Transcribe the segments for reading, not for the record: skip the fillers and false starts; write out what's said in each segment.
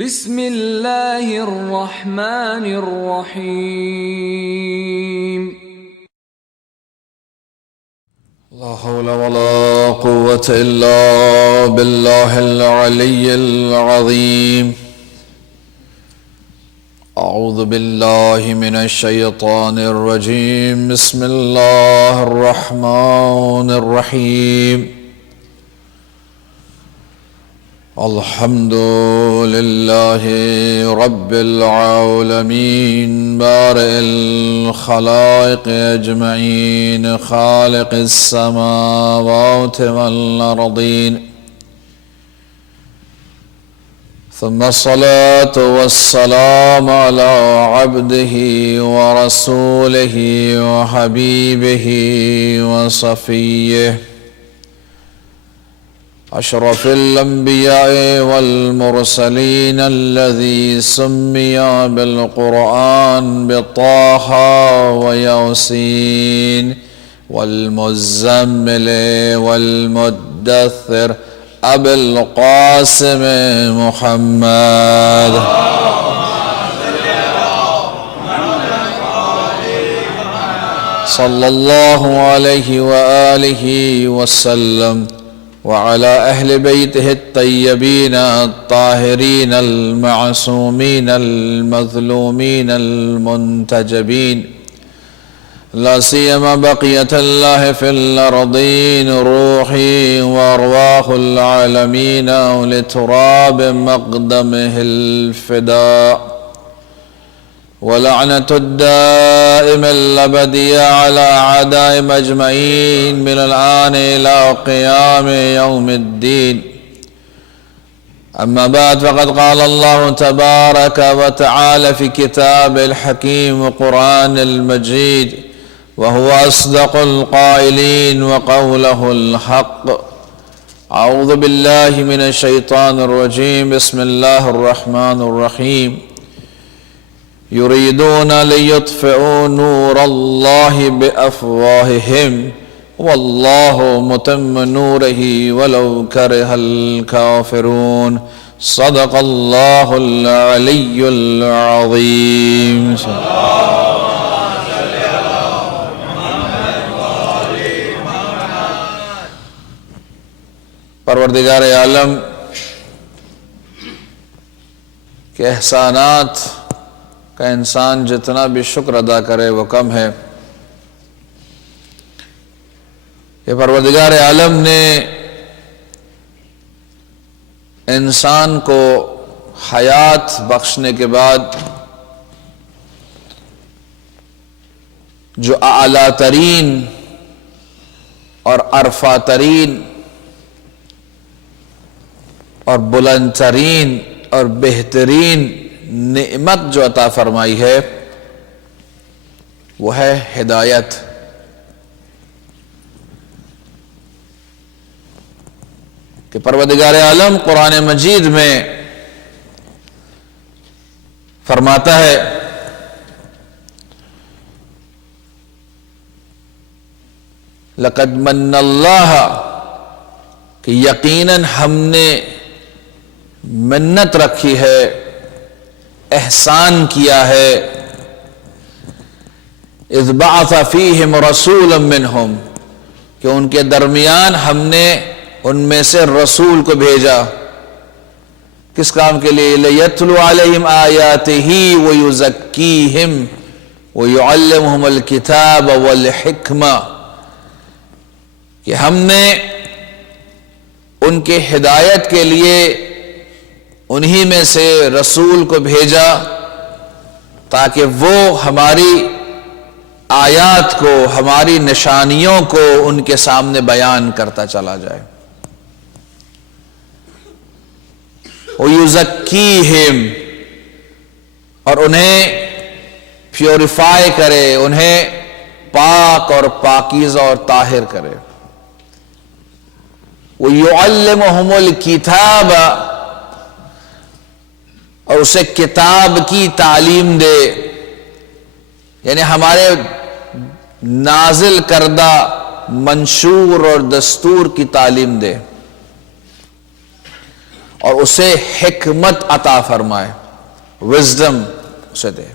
بسم اللہ الرحمن الرحیم لا حول ولا قوة إلا بالله العلي العظيم. أعوذ بالله من الشيطان الرجيم. بسم الله الرحمن الرحيم. الحمد لله رب العالمين بارئ الخلائق أجمعين خالق السماوات والأرضين، ثم الصلاة والسلام على عبده ورسوله وحبيبه وصفيه أشرف الأنبياء والمرسلين الذي سمي بالقرآن بطه وياسين والمزمل والمدثر أبي القاسم محمد صلى الله عليه وآله وسلم، وعلى أهل بيته الطيبين الطاهرين المعصومين المظلومين المنتجبين، لا سيما بقية الله في الأرضين، روحي وأرواح العالمين ولتراب مقدمه الفداء، ولعنة الدائم الأبدية على أعدائهم أجمعين من الآن إلى قيام يوم الدين. أما بعد، فقد قال الله تبارك وتعالى في كتاب الحكيم وقرآن المجيد، وهو أصدق القائلين وقوله الحق. أعوذ بالله من الشيطان الرجيم. بسم الله الرحمن الرحيم. يريدون ليطفئوا نور الله بأفواههم والله متم نوره ولو كره الكافرون. صدق الله العلي العظيم. پروردگار عالم کے احسانات کا انسان جتنا بھی شکر ادا کرے وہ کم ہے. کہ پروردگار عالم نے انسان کو حیات بخشنے کے بعد جو اعلیٰ ترین اور ارفع ترین اور بلند ترین اور بہترین نعمت جو عطا فرمائی ہے وہ ہے ہدایت. کہ پروردگار عالم قرآن مجید میں فرماتا ہے لقد من اللہ، کہ یقیناً ہم نے منت رکھی ہے، احسان کیا ہے، اذ بعث فیہم رسولا منہم، کہ ان کے درمیان ہم نے ان میں سے رسول کو بھیجا. کس کام کے لیے؟ لیتلو علیہم آیاتہ ویزکیہم ویعلمہم الکتاب والحکمہ، کہ ہم نے ان کے ہدایت کے لیے انہی میں سے رسول کو بھیجا تاکہ وہ ہماری آیات کو، ہماری نشانیوں کو ان کے سامنے بیان کرتا چلا جائے. وَيُزَكِّيهِمْ، اور انہیں پیوریفائی کرے، انہیں پاک اور پاکیزہ اور طاہر کرے. وَيُعَلِّمُهُمُ الْكِتَابَ، اور اسے کتاب کی تعلیم دے، یعنی ہمارے نازل کردہ منشور اور دستور کی تعلیم دے. اور اسے حکمت عطا فرمائے، وزڈم اسے دے۔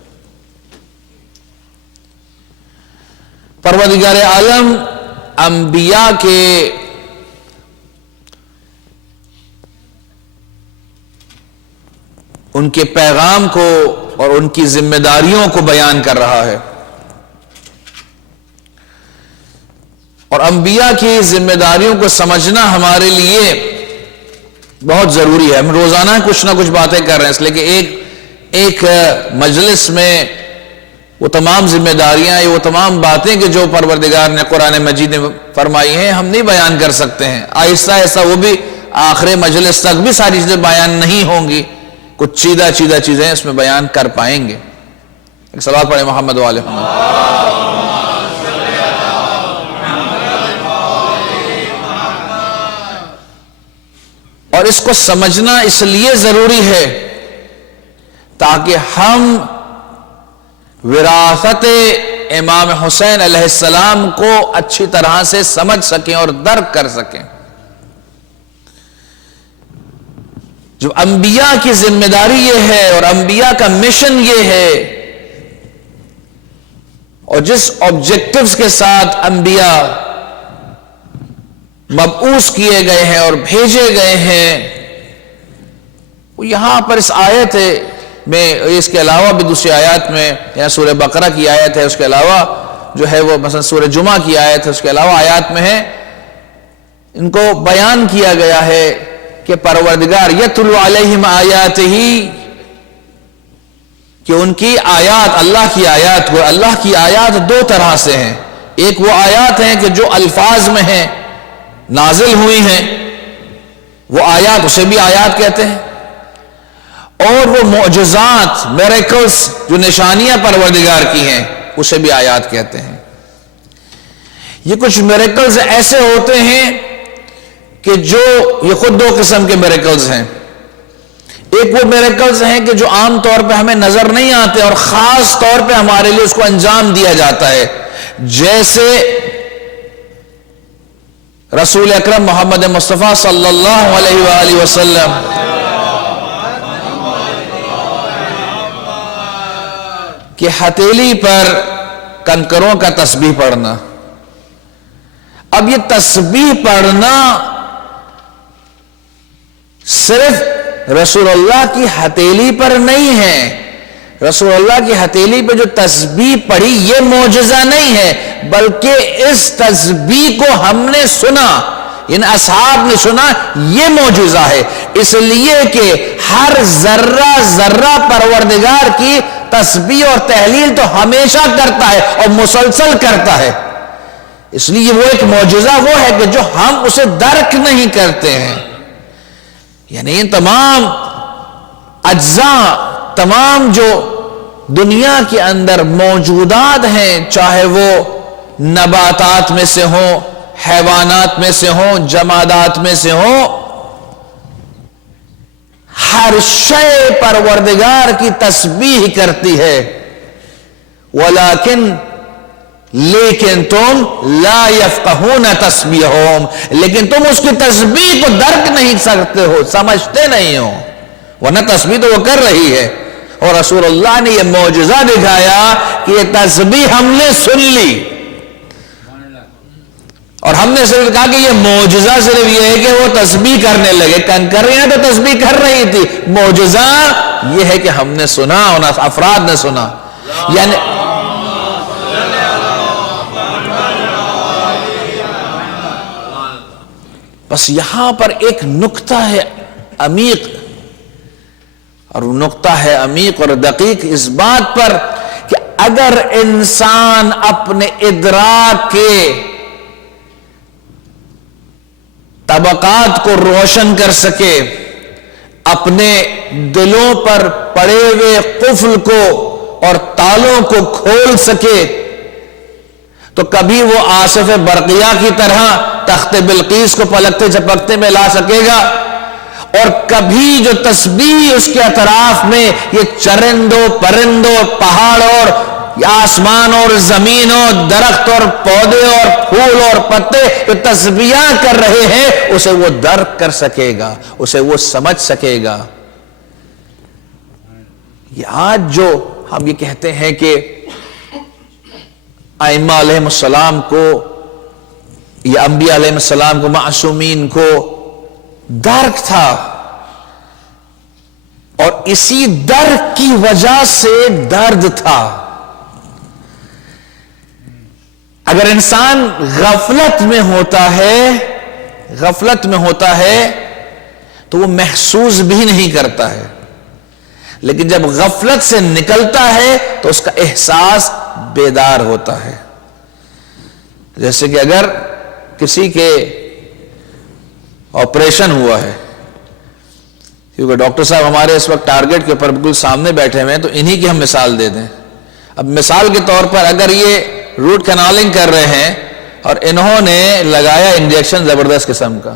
پروردگار عالم انبیاء کے ان کے پیغام کو اور ان کی ذمہ داریوں کو بیان کر رہا ہے، اور انبیاء کی ذمہ داریوں کو سمجھنا ہمارے لیے بہت ضروری ہے۔ ہم روزانہ کچھ نہ کچھ باتیں کر رہے ہیں، اس لیے کہ ایک مجلس میں وہ تمام ذمہ داریاں، وہ تمام باتیں کہ جو پروردگار نے قرآن مجید میں فرمائی ہیں ہم نہیں بیان کر سکتے ہیں۔ آہستہ آہستہ وہ بھی آخر مجلس تک بھی ساری چیزیں بیان نہیں ہوں گی، کچھ چیدہ چیزیں اس میں بیان کر پائیں گے۔ ایک صلوات پڑھیں محمد وآل محمد۔ اور اس کو سمجھنا اس لیے ضروری ہے تاکہ ہم وراثت امام حسین علیہ السلام کو اچھی طرح سے سمجھ سکیں اور درک کر سکیں۔ جو انبیاء کی ذمہ داری یہ ہے اور انبیاء کا مشن یہ ہے، اور جس آبجیکٹیوز کے ساتھ انبیاء مبعوث کیے گئے ہیں اور بھیجے گئے ہیں، وہ یہاں پر اس آیت میں، اس کے علاوہ بھی دوسری آیات میں، یہاں سورہ بقرہ کی آیت ہے، اس کے علاوہ جو ہے وہ مثلا سورہ جمعہ کی آیت ہے، اس کے علاوہ آیات میں ہے، ان کو بیان کیا گیا ہے کہ پروردگار یتلو علیہم آیاتہ، کہ ان کی آیات، اللہ کی آیات کو، اللہ کی آیات دو طرح سے ہیں۔ ایک وہ آیات ہیں کہ جو الفاظ میں ہیں، نازل ہوئی ہیں، وہ آیات، اسے بھی آیات کہتے ہیں، اور وہ معجزات، میریکلز، جو نشانیاں پروردگار کی ہیں، اسے بھی آیات کہتے ہیں۔ یہ کچھ میریکلز ایسے ہوتے ہیں کہ جو، یہ خود دو قسم کے میریکلز ہیں۔ ایک وہ میریکلز ہیں کہ جو عام طور پہ ہمیں نظر نہیں آتے اور خاص طور پہ ہمارے لیے اس کو انجام دیا جاتا ہے، جیسے رسول اکرم محمد مصطفیٰ صلی اللہ علیہ وآلہ وسلم کہ ہتھیلی پر کنکروں کا تسبیح پڑھنا۔ اب یہ تسبیح پڑھنا صرف رسول اللہ کی ہتھیلی پر نہیں ہے، رسول اللہ کی ہتھیلی پہ جو تسبیح پڑھی یہ معجزہ نہیں ہے، بلکہ اس تسبیح کو ہم نے سنا، ان اصحاب نے سنا، یہ معجزہ ہے۔ اس لیے کہ ہر ذرہ ذرہ پروردگار کی تسبیح اور تحلیل تو ہمیشہ کرتا ہے اور مسلسل کرتا ہے، اس لیے وہ ایک معجزہ وہ ہے کہ جو ہم اسے درک نہیں کرتے ہیں۔ یعنی ان تمام اجزاء، تمام جو دنیا کے اندر موجودات ہیں، چاہے وہ نباتات میں سے ہوں، حیوانات میں سے ہوں، جمادات میں سے ہوں، ہر شے پروردگار کی تسبیح کرتی ہے، لیکن تم لا یفقہون تسبیحہم، لیکن تم اس کی تسبیح کو درک نہیں سکتے ہو، سمجھتے نہیں ہو، ورنہ تسبیح تو وہ کر رہی ہے۔ اور رسول اللہ نے یہ معجزہ دکھایا کہ یہ تسبیح ہم نے سن لی، اور ہم نے صرف کہا کہ یہ معجزہ صرف یہ ہے کہ وہ تسبیح کرنے لگے، کنکریاں تو تسبیح کر رہی تھی، معجزہ یہ ہے کہ ہم نے سنا، اور افراد نے سنا۔ یعنی بس یہاں پر ایک نقطہ ہے عمیق، اور وہ نقطہ ہے عمیق اور دقیق اس بات پر کہ اگر انسان اپنے ادراک کے طبقات کو روشن کر سکے، اپنے دلوں پر پڑے ہوئے قفل کو اور تالوں کو کھول سکے، تو کبھی وہ آصف برقیہ کی طرح تخت بلقیس کو پلکتے جھپکتے میں لا سکے گا، اور کبھی جو تسبیح اس کے اطراف میں یہ چرندوں پرندوں پہاڑوں اور آسمان اور زمین اور درخت اور پودے اور پھول اور پتے جو تسبیح کر رہے ہیں اسے وہ درک کر سکے گا, اسے وہ سمجھ سکے گا. آج جو ہم یہ کہتے ہیں کہ ائمہ علیہ السلام کو یا انبیاء علیہ السلام کو, معصومین کو درک تھا, اور اسی درک کی وجہ سے درد تھا. اگر انسان غفلت میں ہوتا ہے تو وہ محسوس بھی نہیں کرتا ہے, لیکن جب غفلت سے نکلتا ہے تو اس کا احساس بیدار ہوتا ہے. جیسے کہ اگر کسی کے آپریشن ہوا ہے, کیونکہ ڈاکٹر صاحب ہمارے اس وقت ٹارگٹ کے اوپر بالکل سامنے بیٹھے ہوئے ہیں, تو انہی کی ہم مثال دے دیں. اب مثال کے طور پر اگر یہ روٹ کنالنگ کر رہے ہیں اور انہوں نے لگایا انجیکشن زبردست قسم کا,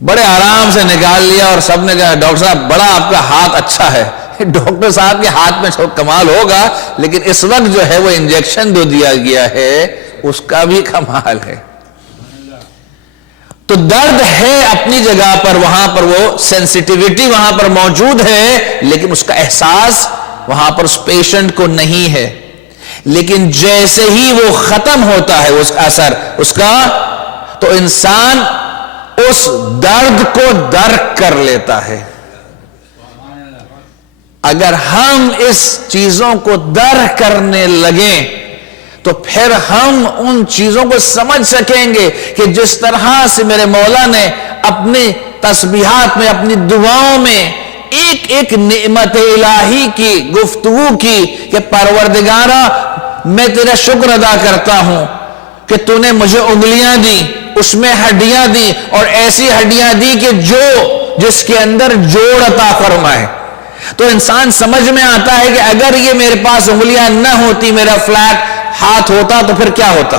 بڑے آرام سے نکال لیا, اور سب نے کہا ڈاکٹر صاحب بڑا آپ کا ہاتھ اچھا ہے. ڈاکٹر صاحب کے ہاتھ میں کمال ہوگا, لیکن اس وقت جو ہے وہ انجیکشن جو دیا گیا ہے اس کا بھی کمال ہے. تو درد ہے اپنی جگہ پر, وہاں پر وہ سینسٹیوٹی وہاں پر موجود ہے, لیکن اس کا احساس وہاں پر اس پیشنٹ کو نہیں ہے. لیکن جیسے ہی وہ ختم ہوتا ہے اس اثر اس کا, تو انسان اس درد کو درک کر لیتا ہے. اگر ہم اس چیزوں کو درک کرنے لگیں تو پھر ہم ان چیزوں کو سمجھ سکیں گے کہ جس طرح سے میرے مولا نے اپنی تسبیحات میں, اپنی دعاؤں میں ایک ایک نعمت الہی کی گفتگو کی کہ پروردگارا میں تیرا شکر ادا کرتا ہوں کہ تو نے مجھے انگلیاں دی, اس میں ہڈیاں دی, اور ایسی ہڈیاں دی کہ جس کے اندر جوڑ عطا فرمائے. تو انسان سمجھ میں آتا ہے کہ اگر یہ میرے پاس انگلیاں نہ ہوتی, میرا فلیٹ ہاتھ ہوتا تو پھر کیا ہوتا,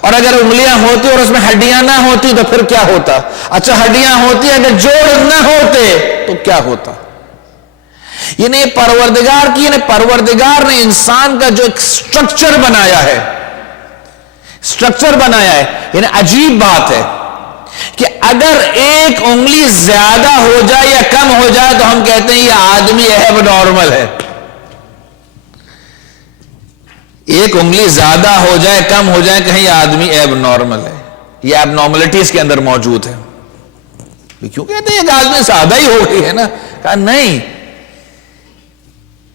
اور اگر انگلیاں ہوتی اور اس میں ہڈیاں نہ ہوتی تو پھر کیا ہوتا. اچھا ہڈیاں ہوتی اگر جوڑ نہ ہوتے تو کیا ہوتا. یعنی پروردگار نے انسان کا جو ایک سٹرکچر بنایا ہے, یعنی عجیب بات ہے کہ اگر ایک انگلی زیادہ ہو جائے یا کم ہو جائے تو ہم کہتے ہیں یہ آدمی ایب نارمل ہے. ایک انگلی زیادہ ہو جائے کم ہو جائے کہیں یہ آدمی ایب نارمل ہے, یہ ایب نارملٹی اس کے اندر موجود ہے. کیوں کہتے ہیں ایک آدمی زیادہ ہی ہو گئی ہے نا, کہا نہیں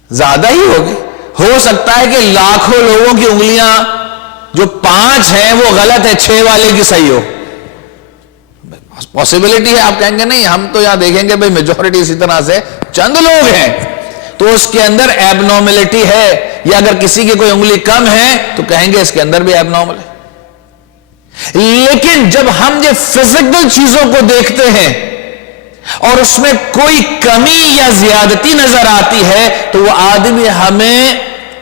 زیادہ ہی ہوگی. ہو سکتا ہے کہ لاکھوں لوگوں کی انگلیاں جو 5 ہیں وہ غلط ہے, 6 والے کی صحیح ہو, پاسبلٹی ہے. آپ کہیں گے نہیں ہم تو یہاں دیکھیں گے بھئی میجورٹی اسی طرح سے چند لوگ ہیں تو اس کے اندر ایب نارملٹی ہے, یا اگر کسی کی کوئی انگلی کم ہے تو کہیں گے اس کے اندر بھی ایب نارمل ہے. لیکن جب ہم یہ فزیکل چیزوں کو دیکھتے ہیں اور اس میں کوئی کمی یا زیادتی نظر آتی ہے تو وہ آدمی ہمیں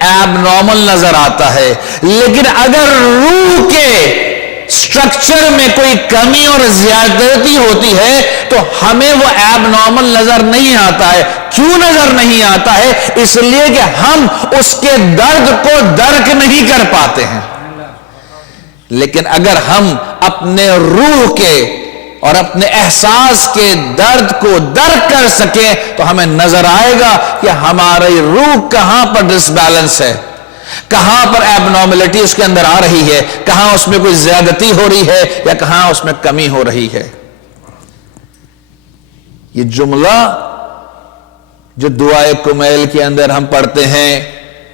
ایب نارمل نظر آتا ہے. لیکن اگر روح کے سٹرکچر میں کوئی کمی اور زیادتی ہوتی ہے تو ہمیں وہ ایب نارمل نظر نہیں آتا ہے. کیوں نظر نہیں آتا ہے؟ اس لیے کہ ہم اس کے درد کو درک نہیں کر پاتے ہیں. لیکن اگر ہم اپنے روح کے اور اپنے احساس کے درد کو درک کر سکیں تو ہمیں نظر آئے گا کہ ہماری روح کہاں پر ڈس بیلنس ہے, کہاں پر ایب نارملٹی اس کے اندر آ رہی ہے, کہاں اس میں کوئی زیادتی ہو رہی ہے یا کہاں اس میں کمی ہو رہی ہے. یہ جملہ جو دعائے کمیل کے اندر ہم پڑھتے ہیں,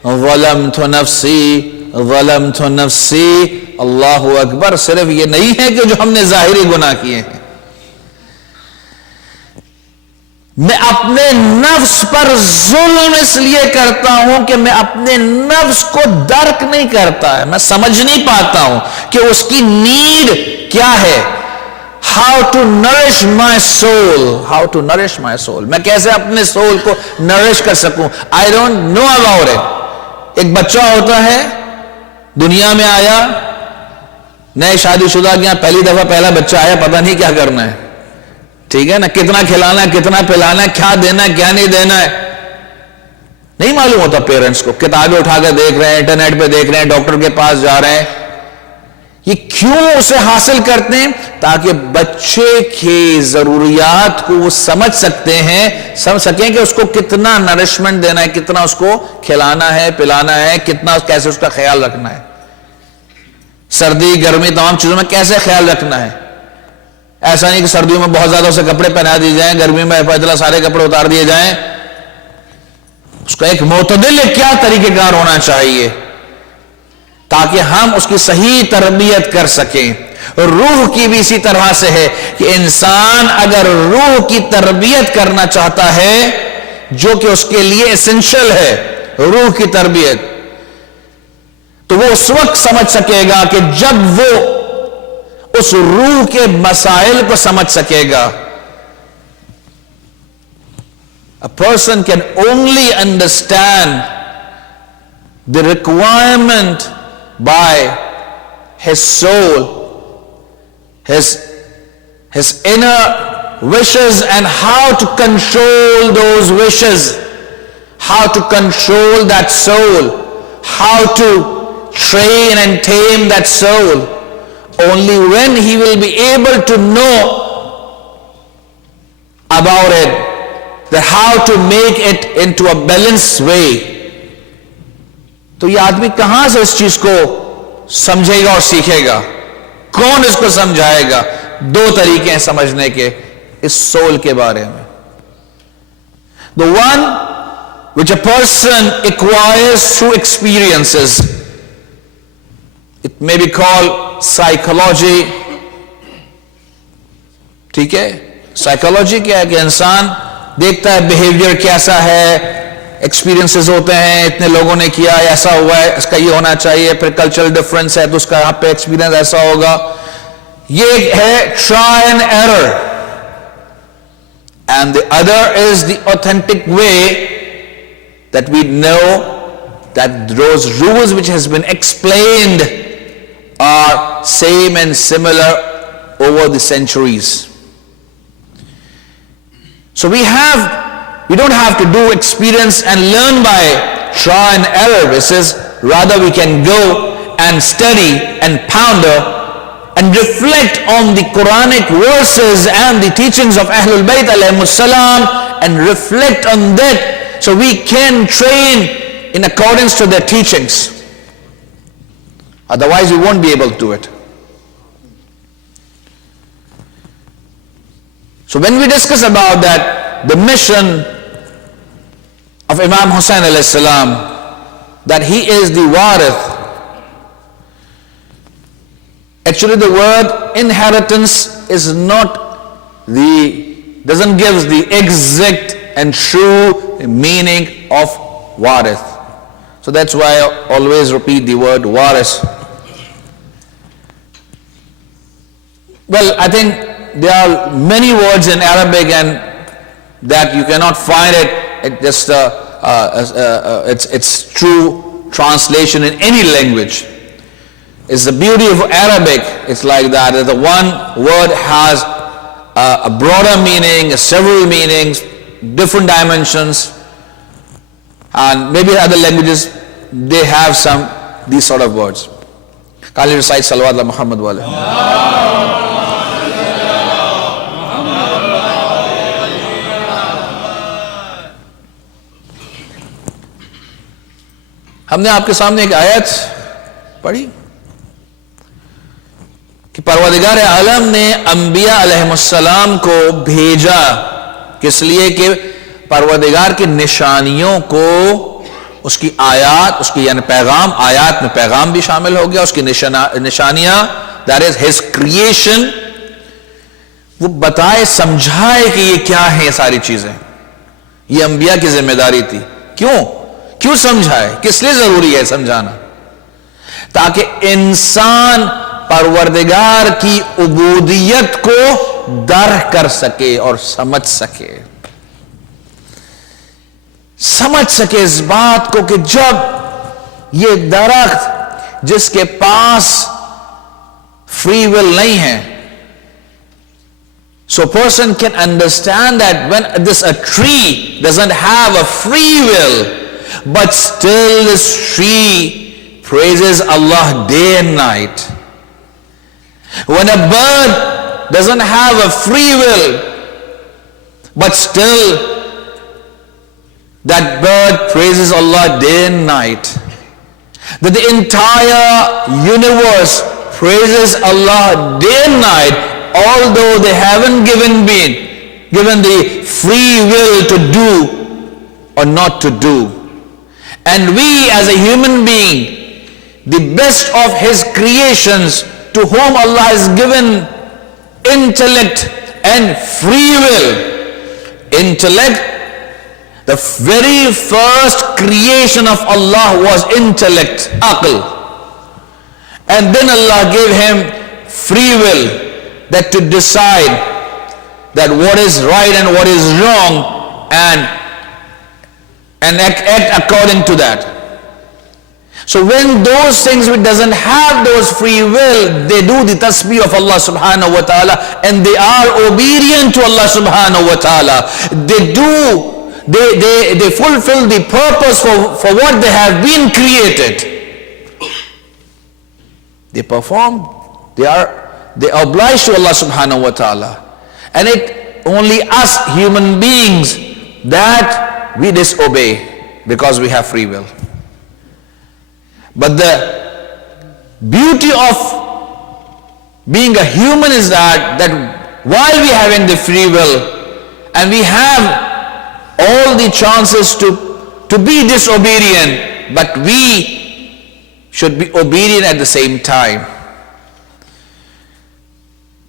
ظلمت نفسی ظلمت نفسی, اللہ اکبر, صرف یہ نہیں ہے کہ جو ہم نے ظاہری گناہ کیے ہیں, میں اپنے نفس پر ظلم اس لیے کرتا ہوں کہ میں اپنے نفس کو درک نہیں کرتا ہے, میں سمجھ نہیں پاتا ہوں کہ اس کی نیڈ کیا ہے. How to nourish my soul, how to nourish my soul, میں کیسے اپنے سول کو نرش کر سکوں. I don't know about it. ایک بچہ ہوتا ہے, دنیا میں آیا, نئے شادی شدہ کے یہاں پہلی دفعہ پہلا بچہ آیا, پتہ نہیں کیا کرنا ہے, ٹھیک ہے نا, کتنا کھلانا ہے, کتنا پلانا ہے, کیا دینا ہے, کیا نہیں دینا ہے. نہیں معلوم ہوتا پیرنٹس کو. کتابیں اٹھا کر دیکھ رہے ہیں, انٹرنیٹ پہ دیکھ رہے ہیں, ڈاکٹر کے پاس جا رہے ہیں. یہ کیوں اسے حاصل کرتے ہیں؟ تاکہ بچے کی ضروریات کو وہ سمجھ سکتے ہیں, سمجھ سکیں کہ اس کو کتنا نرشمنٹ دینا ہے, کتنا اس کو کھلانا ہے, پلانا ہے, کتنا کیسے اس کا خیال رکھنا ہے, سردی گرمی تمام چیزوں میں کیسے خیال رکھنا ہے. ایسا نہیں کہ سردیوں میں بہت زیادہ اسے کپڑے پہنا دیے جائیں, گرمی میں اتنا سارے کپڑے اتار دیے جائیں. اس کا ایک معتدل کیا طریقہ کار ہونا چاہیے تاکہ ہم اس کی صحیح تربیت کر سکیں. روح کی بھی اسی طرح سے ہے کہ انسان اگر روح کی تربیت کرنا چاہتا ہے, جو کہ اس کے لیے اسینشل ہے روح کی تربیت, تو وہ اس وقت سمجھ سکے گا کہ جب وہ اس روح کے مسائل کو سمجھ سکے گا. A person can only understand the requirement by his soul, his inner wishes, and how to control those wishes, how to control that soul, how to train and tame that soul. Only when he will be able to know about it, that how to make it into a balanced way. تو یہ آدمی کہاں سے اس چیز کو سمجھے گا اور سیکھے گا؟ کون اس کو سمجھائے گا؟ دو طریقے ہیں سمجھنے کے اس سول کے بارے میں. The one which a person acquires through experiences, it may be called psychology. ٹھیک ہے, سائیکالوجی کیا ہے کہ انسان دیکھتا ہے بیہیویئر کیسا ہے, ایکسپیرینسز ہوتے ہیں, اتنے لوگوں نے کیا, ایسا ہوا ہے, اس کا یہ ہونا چاہیے, پھر کلچرل ڈفرنس ہے تو اس کا یہاں پہ ایکسپیرینس ایسا ہوگا. یہ ہے try and error. And the other is the authentic way that we know that those rules which has been explained are same and similar over the centuries. So we don't have to do experience and learn by try and error basis. Rather we can go and study and ponder and reflect on the Quranic verses and the teachings of Ahlul Bayt alayhimus salam, and reflect on that so we can train in accordance to their teachings. Otherwise we won't be able to do it. So when we discuss about that, the mission of Imam Hussain alayhi salam, that he is the warith, actually the word inheritance is doesn't give the exact and true meaning of warith. So that's why I always repeat the word warith. Well, I think there are many words in Arabic and that you cannot find it just its true translation in any language. It's the beauty of Arabic. It's like that. The one word has a broader meaning, several meanings, different dimensions, and maybe other languages they have some these sort of words. Kindly recite Salawat ala Muhammad wa alayhi. ہم نے آپ کے سامنے ایک آیت پڑھی کہ پروردگار عالم نے انبیاء علیہ السلام کو بھیجا کس لیے کہ پروردگار کی نشانیوں کو, اس کی آیات, اس کی یعنی پیغام, آیات میں پیغام بھی شامل ہو گیا, اس کی نشانیاں, that is his creation, وہ بتائے سمجھائے کہ یہ کیا ہے یہ ساری چیزیں. یہ انبیاء کی ذمہ داری تھی. کیوں سمجھائے, کس لیے ضروری ہے سمجھانا؟ تاکہ انسان پروردگار کی عبودیت کو درک کر سکے اور سمجھ سکے اس بات کو کہ جب یہ درخت جس کے پاس فری ول نہیں ہے, so a person can understand that when a tree doesn't have a free will, but still this tree praises Allah day and night. When a bird doesn't have a free will, but still that bird praises Allah day and night. That the entire universe praises Allah day and night, although they haven't given the free will to do or not to do. And we as a human being, the best of His creations, to whom Allah has given intellect and free will. Intellect, the very first creation of Allah was intellect, aql. And then Allah gave him free will, that to decide that what is right and what is wrong, and act according to that. So when those things which doesn't have those free will, they do the tasbih of Allah subhanahu wa ta'ala, and they are obedient to Allah subhanahu wa ta'ala. They fulfill the purpose for what they have been created. They perform, they are obliged to Allah subhanahu wa ta'ala. And it only us human beings that we disobey because we have free will. But the beauty of being a human is that while we having the free will and we have all the chances to be disobedient, but we should be obedient at the same time.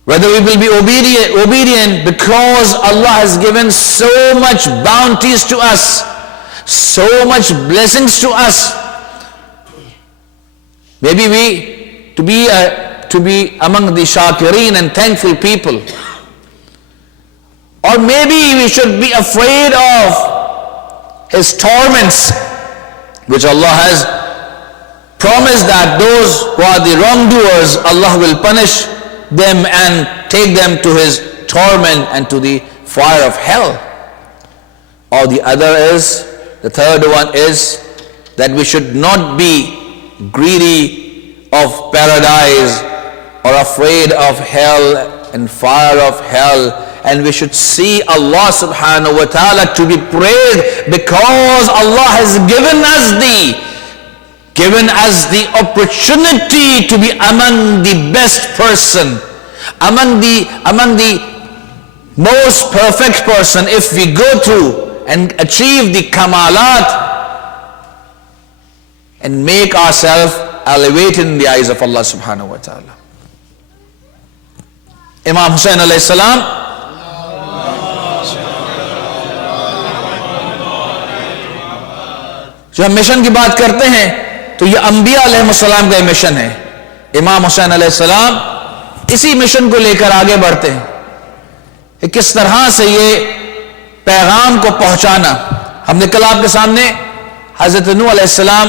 Whether we will be obedient because Allah has given so much bounties to us, so much blessings to us. Maybe we to be among the shakireen and thankful people. Or maybe we should be afraid of His torments, which Allah has promised that those who are the wrongdoers, Allah will punish them and take them to His torment and to the fire of hell. Or the third one is that we should not be greedy of paradise or afraid of hell and fire of hell. And we should see Allah subhanahu wa ta'ala to be praised because Allah has given us the opportunity to be among the best person, among the most perfect person. If we go through and achieve the kamalat and make ourselves elevated in the eyes of Allah subhanahu wa ta'ala. Imam Hussain alayhi salam, جو ہم mission کی بات کرتے ہیں تو یہ انبیاء علیہ السلام کا مشن ہے. امام حسین علیہ السلام اسی مشن کو لے کر آگے بڑھتے ہیں کہ کس طرح سے یہ پیغام کو پہنچانا. ہم نے کل آپ کے سامنے حضرت نوح علیہ السلام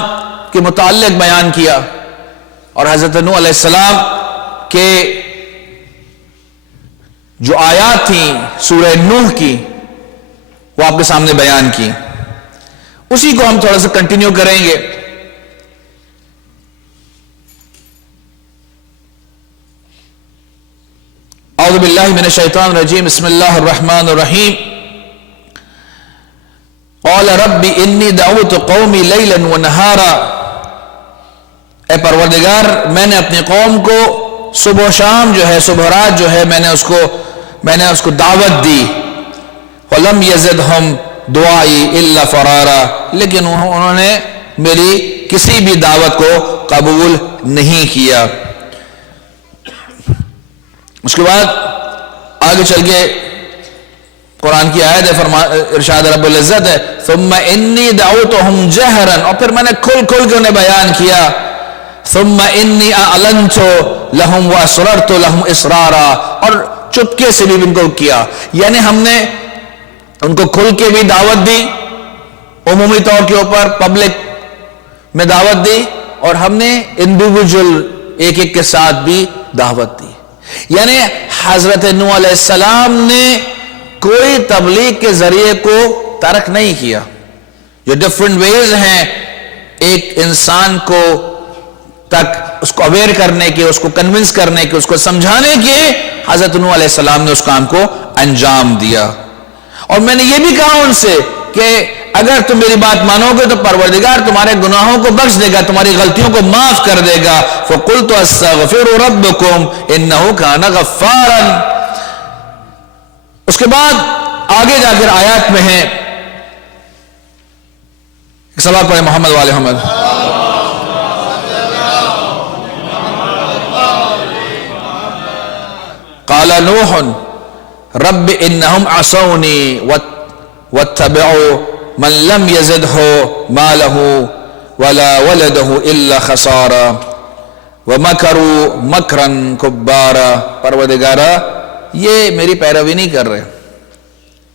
کے متعلق بیان کیا اور حضرت نوح علیہ السلام کے جو آیات تھیں سورہ نوح کی وہ آپ کے سامنے بیان کی. اسی کو ہم تھوڑا سا کنٹینیو کریں گے. اعوذ باللہ من الشیطان الرجیم. بسم اللہ الرحمن الرحیم. قال رب انی دعوت قومی لیلا ونہارا. اے پروردگار میں نے اپنی قوم کو صبح و شام جو ہے صبح رات جو ہے میں نے اس کو دعوت دی. ولم یزدہم دعائی الا فرارا. لیکن انہوں نے میری کسی بھی دعوت کو قبول نہیں کیا. اس کے بعد آگے چل کے قرآن کی آیت ہے, ارشاد رب العزت ہے ثم انی دعوتہم جہرا. اور پھر میں نے کھل کے انہیں بیان کیا. ثم انی اعلنت لہم واسررت لہم اسرارا. اور چپکے سے بھی ان کو کیا, یعنی ہم نے ان کو کھل کے بھی دعوت دی, عمومی طور کے اوپر پبلک میں دعوت دی, اور ہم نے انڈیویجول ایک کے ساتھ بھی دعوت دی. یعنی حضرت نوح علیہ السلام نے کوئی تبلیغ کے ذریعے کو ترک نہیں کیا. جو ڈفرنٹ ویز ہیں ایک انسان کو تک اس کو اویئر کرنے کے، اس کو کنونس کرنے کے، اس کو سمجھانے کے، حضرت نوح علیہ السلام نے اس کام کو انجام دیا. اور میں نے یہ بھی کہا ان سے کہ اگر تم میری بات مانو گے تو پروردگار تمہارے گناہوں کو بخش دے گا، تمہاری غلطیوں کو معاف کر دے گا. فَقُلْتُ أَسْتَغْفِرُ رَبَّكُمْ إِنَّهُ كَانَ غَفَّارًا. اس کے بعد آگے جا کر آیات میں ہے، صلوات پڑھیں محمد والے محمد. قال نوح رب انہم عصونی واتبعوا من لم يزده ماله ولا ولده الا خسارا ومکروا مکرا کبارا. پروردگارا یہ میری پیروی نہیں کر رہے،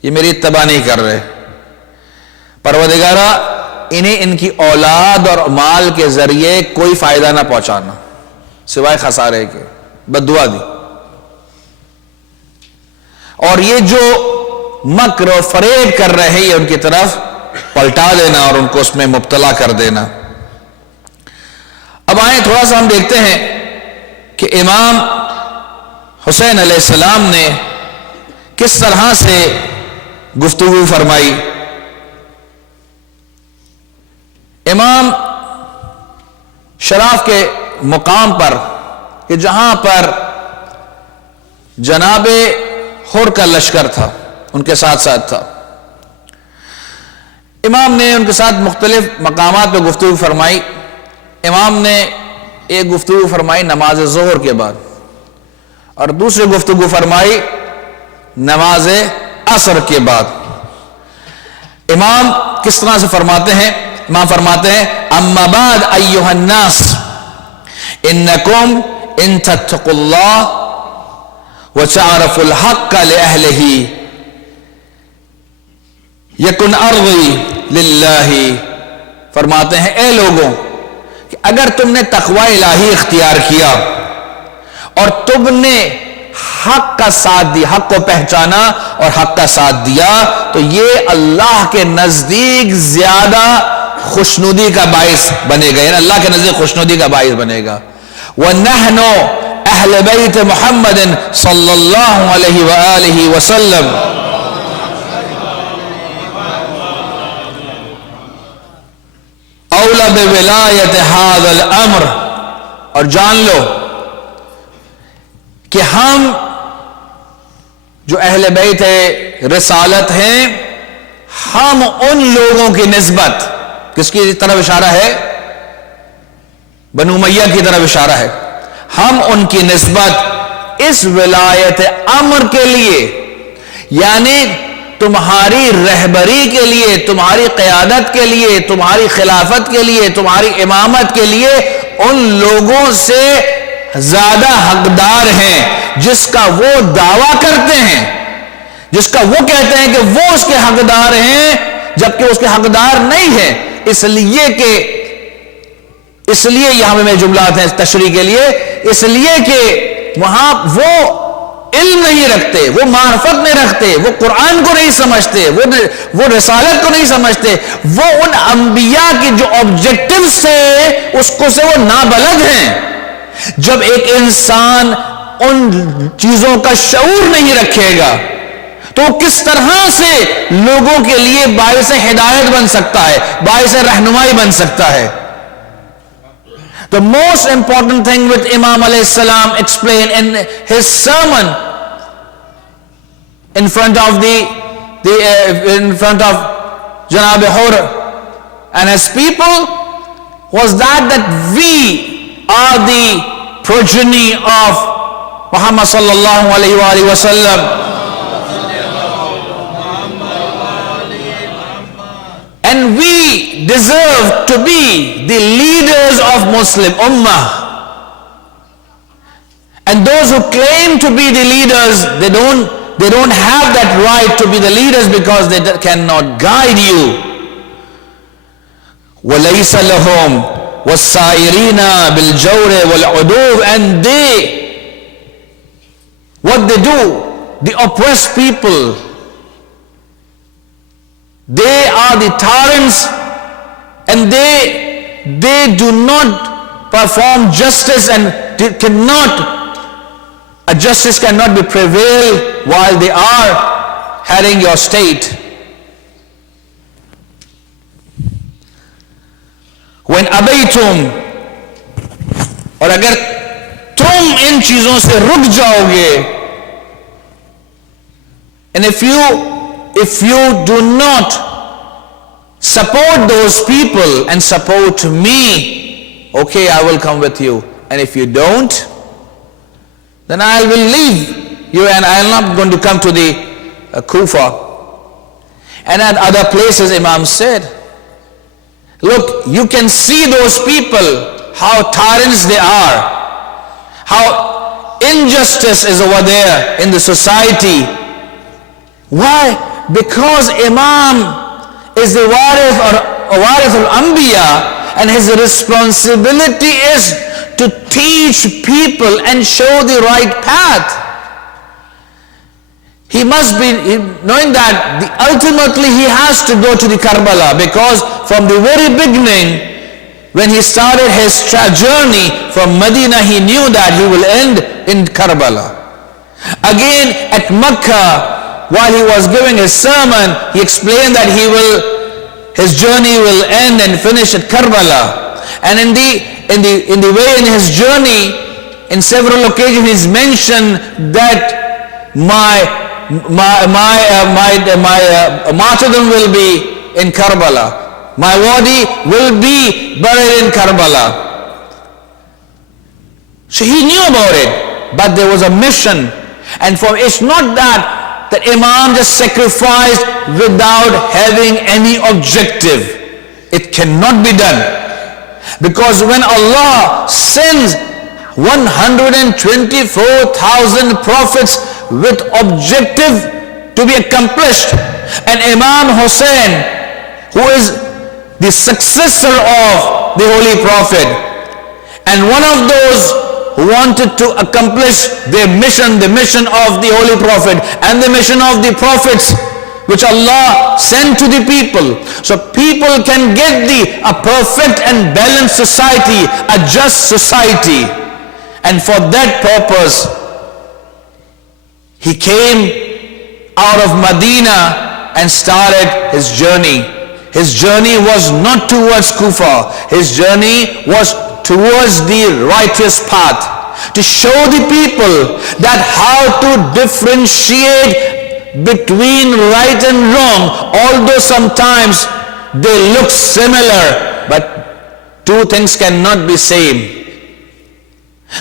یہ میری اتباع نہیں کر رہے. پروردگارا انہیں ان کی اولاد اور مال کے ذریعے کوئی فائدہ نہ پہنچانا سوائے خسارے کے. بددعا دی. اور یہ جو مکر و فریب کر رہے ہیں یہ ان کی طرف پلٹا دینا اور ان کو اس میں مبتلا کر دینا. اب آئیں تھوڑا سا ہم دیکھتے ہیں کہ امام حسین علیہ السلام نے کس طرح سے گفتگو فرمائی. امام شراف کے مقام پر کہ جہاں پر جناب حر کا لشکر تھا ان کے ساتھ ساتھ تھا، امام نے ان کے ساتھ مختلف مقامات پہ گفتگو فرمائی. امام نے ایک گفتگو فرمائی نماز ظہر کے بعد اور دوسری گفتگو فرمائی نماز عصر کے بعد. امام کس طرح سے فرماتے ہیں؟ امام فرماتے ہیں اما بعد ایھا الناس انکم ان تتقوا اللہ وَتَعْرَفُ الْحَقَّ لِأَهْلِهِ يَكُنْ أَرْضِي لِلَّهِ. فرماتے ہیں اے لوگوں کہ اگر تم نے تقوی الہی اختیار کیا اور تم نے حق کا ساتھ دیا، حق کو پہچانا اور حق کا ساتھ دیا، تو یہ اللہ کے نزدیک زیادہ خوشنودی کا باعث بنے گا، یعنی اللہ کے نزدیک خوشنودی کا باعث بنے گا. وَنَحْنُ اہل بیت محمد صلی اللہ علیہ وآلہ وسلم اولا بولایت ھذا الامر. اور جان لو کہ ہم جو اہل بیت رسالت ہیں، ہم ان لوگوں کی نسبت کس کی طرف اشارہ ہے؟ بنو امیہ کی طرف اشارہ ہے. ہم ان کی نسبت اس ولایت امر کے لیے، یعنی تمہاری رہبری کے لیے، تمہاری قیادت کے لیے، تمہاری خلافت کے لیے، تمہاری امامت کے لیے ان لوگوں سے زیادہ حقدار ہیں جس کا وہ دعویٰ کرتے ہیں، جس کا وہ کہتے ہیں کہ وہ اس کے حقدار ہیں جبکہ اس کے حقدار نہیں ہیں. اس لیے یہاں میں جملات ہیں تشریح کے لیے، اس لیے کہ وہاں وہ علم نہیں رکھتے، وہ معرفت نہیں رکھتے، وہ قرآن کو نہیں سمجھتے، وہ رسالت کو نہیں سمجھتے، وہ ان انبیاء کی جو آبجیکٹیو سے اس کو سے وہ نابلد ہیں. جب ایک انسان ان چیزوں کا شعور نہیں رکھے گا تو کس طرح سے لوگوں کے لیے باعث ہدایت بن سکتا ہے، باعث رہنمائی بن سکتا ہے. The most important thing which Imam alayhi salam explained in his sermon in front of Janab Hur and his people was that we are the progeny of Muhammad sallallahu alayhi wa sallam. And we deserve to be the leaders of Muslim Ummah. And those who claim to be the leaders, they don't have that right to be the leaders because they cannot guide you. وَلَيْسَ لَهُمْ وَالسَّائِرِينَ بِالْجَوْرِ وَالْعُدُوبِ. And what they do, the oppressed people, they are the tyrants and they do not perform justice, and justice cannot be prevailed while they are heading your state. When abaytum, اور اگر تم ان چیزوں سے رک جاؤ گے, and if you do not support those people and support me, okay, I will come with you. And if you don't, then I will leave you and I am not going to come to the Kufa. And at other places, Imam said, look, you can see those people, how tyrants they are, how injustice is over there in the society. Why? Because Imam is the Warith al-Anbiya, and his responsibility is to teach people and show the right path. He must be knowing that ultimately he has to go to the Karbala, because from the very beginning, when he started his journey from Medina, he knew that he will end in Karbala. Again at Makkah, while he was giving his sermon, he explained that his journey will end and finish at Karbala. And in his journey, in several occasions, he's mentioned that my martyrdom will be in Karbala. My body will be buried in Karbala. So he knew about it, but there was a mission. And it's not that Imam just sacrificed without having any objective. It cannot be done. Because when Allah sends 124,000 prophets with objective to be accomplished, and Imam Hussein, who is the successor of the Holy Prophet, and one of those who wanted to accomplish their mission, the mission of the Holy Prophet and the mission of the prophets which Allah sent to the people, so people can get a perfect and balanced society, a just society. And for that purpose, he came out of Medina and started his journey. His journey was not towards Kufa. His journey was towards the righteous path, to show the people that how to differentiate between right and wrong, although sometimes they look similar, but two things cannot be same.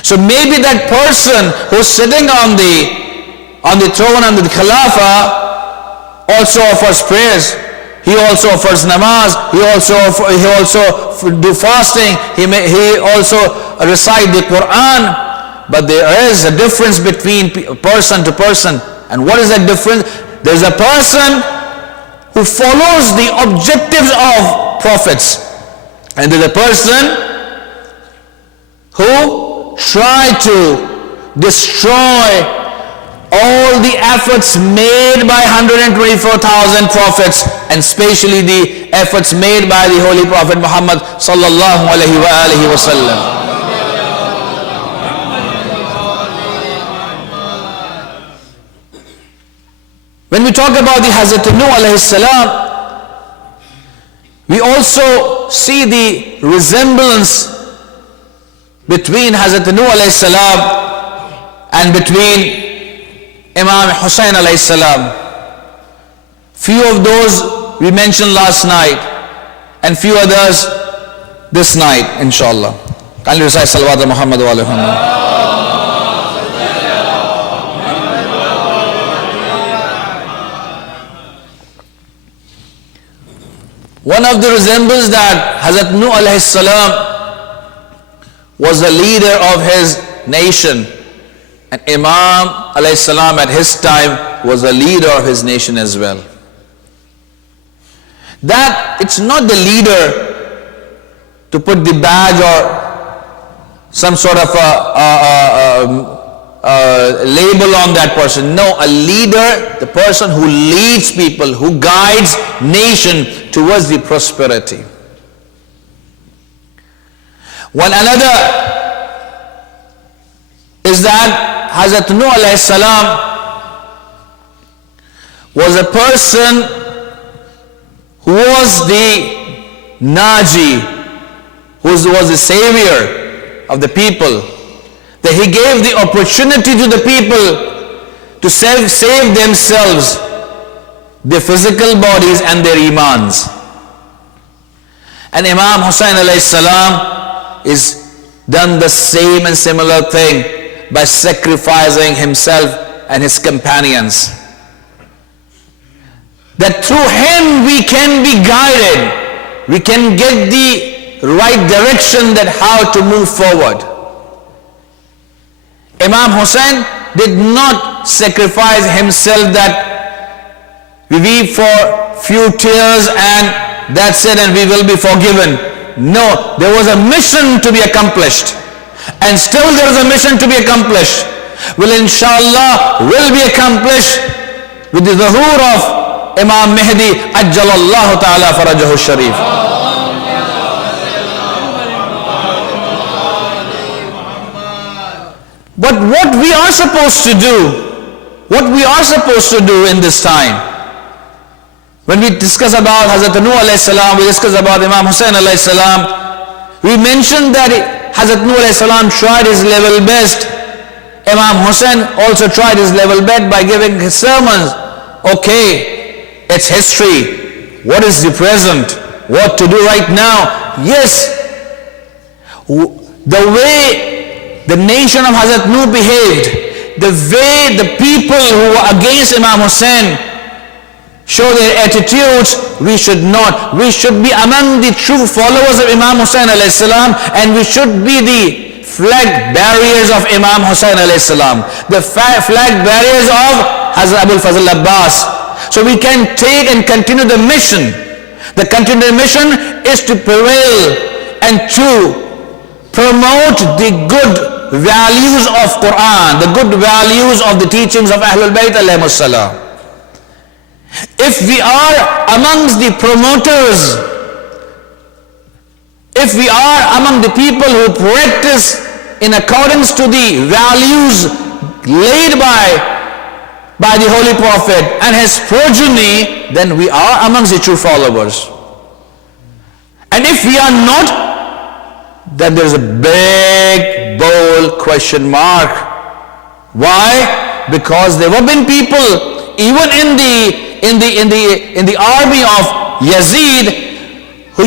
So maybe that person who's sitting on the throne under the Khilafah also offers prayers. He also offers namaz. He also do fasting. He also recite the Quran. But there is a difference between person to person. And what is that difference? There's a person who follows the objectives of prophets, and there's a person who try to destroy all the efforts made by 124,000 prophets, and especially the efforts made by the Holy Prophet Muhammad sallallahu alaihi wasallam. When we talk about the Hazrat Nuh alayhi salam, we also see the resemblance between Hazrat Nuh alayhi salam and between Imam Hussain alayhi salam. Few of those we mentioned last night, and few others this night, inshallah. Kindly recite Salawat al Muhammad wa alayhi Muhammad. One of the resemblance that Hazrat Nuh alayhi salam was the leader of his nation, and Imam alayhi salam at his time was a leader of his nation as well. That it's not the leader to put the badge or some sort of a label on that person. No, a leader, the person who leads people, who guides nation towards the prosperity. One another is that Hazrat Nuh alayhi salam was a person who was the Naji, who was the savior of the people, that he gave the opportunity to the people to save themselves, their physical bodies and their imans. And Imam Hussain alayhi salam is done the same and similar thing by sacrificing himself and his companions. That through him we can be guided, we can get the right direction that how to move forward. Imam Hussain did not sacrifice himself that we weep for few tears and that's it and we will be forgiven. No, there was a mission to be accomplished, and still there is a mission to be accomplished. Will inshallah will be accomplished with the zuhur of Imam Mahdi ajjalallahu ta'ala farajahu sharif. But what we are supposed to do in this time, when we discuss about Hazrat Nuh alayhi salam, we discuss about Imam Hussain alayhi salam, we mentioned that Hazrat Nuh alayhi salam tried his level best. Imam Hussain also tried his level best by giving his sermons. Okay, it's history. What is the present? What to do right now? Yes, the way the nation of Hazrat Nuh behaved, the way the people who were against Imam Hussain show their attitudes, we should not. We should be among the true followers of Imam Hussain alayhi salam, and we should be the flag barriers of Imam Hussain alayhi salam, the flag barriers of Hazrat Abul Fazl Abbas. So we can take and continue the mission. The continued mission is to prevail and to promote the good values of Quran, the good values of the teachings of Ahlul Bayt alayhimus salam. If we are amongst the promoters, if we are among the people who practice in accordance to the values laid by the Holy Prophet and his progeny, then we are amongst the true followers. And if we are not, then there is a big, bold question mark. Why? Because there have been people, even in the army of Yazid, who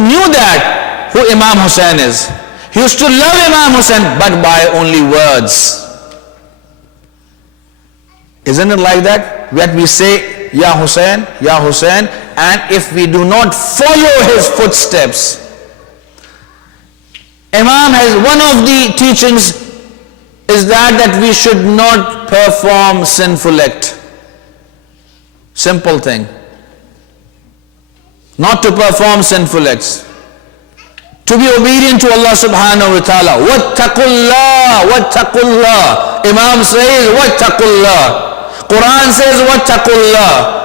knew that who Imam Hussain is. He used to love Imam Hussain, but by only words. Isn't it like that? That we say, Ya Hussain, and if we do not follow his footsteps. Imam has one of the teachings is that we should not perform sinful act. Simple thing. Not to perform sinful acts. To be obedient to Allah subhanahu wa ta'ala. Wattaqullah, wattaqullah. Imam says, wattaqullah. Quran says, wattaqullah.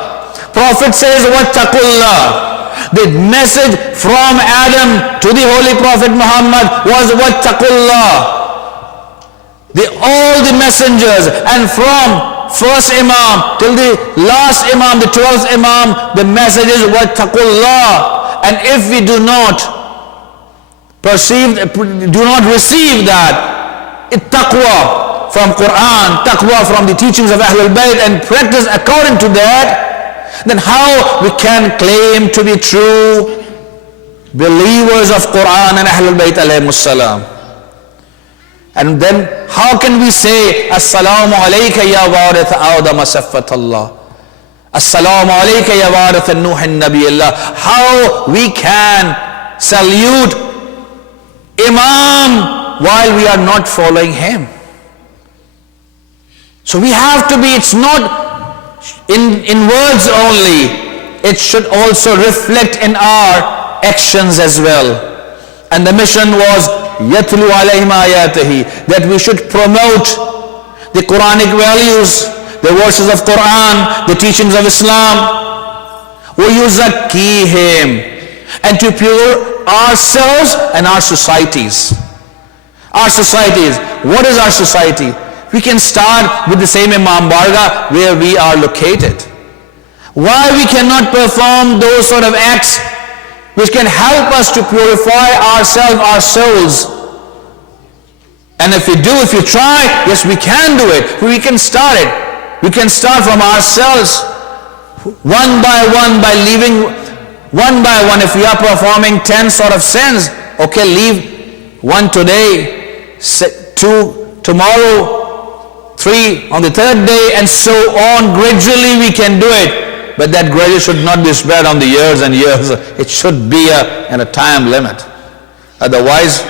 Prophet says, wattaqullah. The message from Adam to the Holy Prophet Muhammad was wattaqullah. All the messengers, and from first Imam till the last Imam, the 12th Imam, the message is wattaqullah. And if we do not receive that taqwa from Quran, taqwa from the teachings of Ahlul Bayt, and practice according to that, then how we can claim to be true believers of Quran and Ahlul Bayt alayhimus salam? And then how can we say Assalamu alayka ya warith Adam saffat Allah, Assalamu alayka ya warith Nuh Nabiyullah? How we can salute Imam while we are not following him? So we have to be, it's not in words only, it should also reflect in our actions as well. And the mission was yatlu alayhim ayatihi, that we should promote the Quranic values, the verses of Quran, the teachings of Islam. وَيُزَكِّيهِمْ, and to ourselves and our societies. Our societies. What is our society? We can start with the same Imam Barga where we are located. Why we cannot perform those sort of acts which can help us to purify ourselves, our souls? And if you try, yes, we can do it. We can start it. We can start from ourselves, one by one, by leaving one by one. If we are performing 10 sort of sins, okay, leave one today, 2 tomorrow, 3 on the 3rd day, and so on. Gradually we can do it. But that gradually should not be spread on the years and years. It should be a time limit. Otherwise,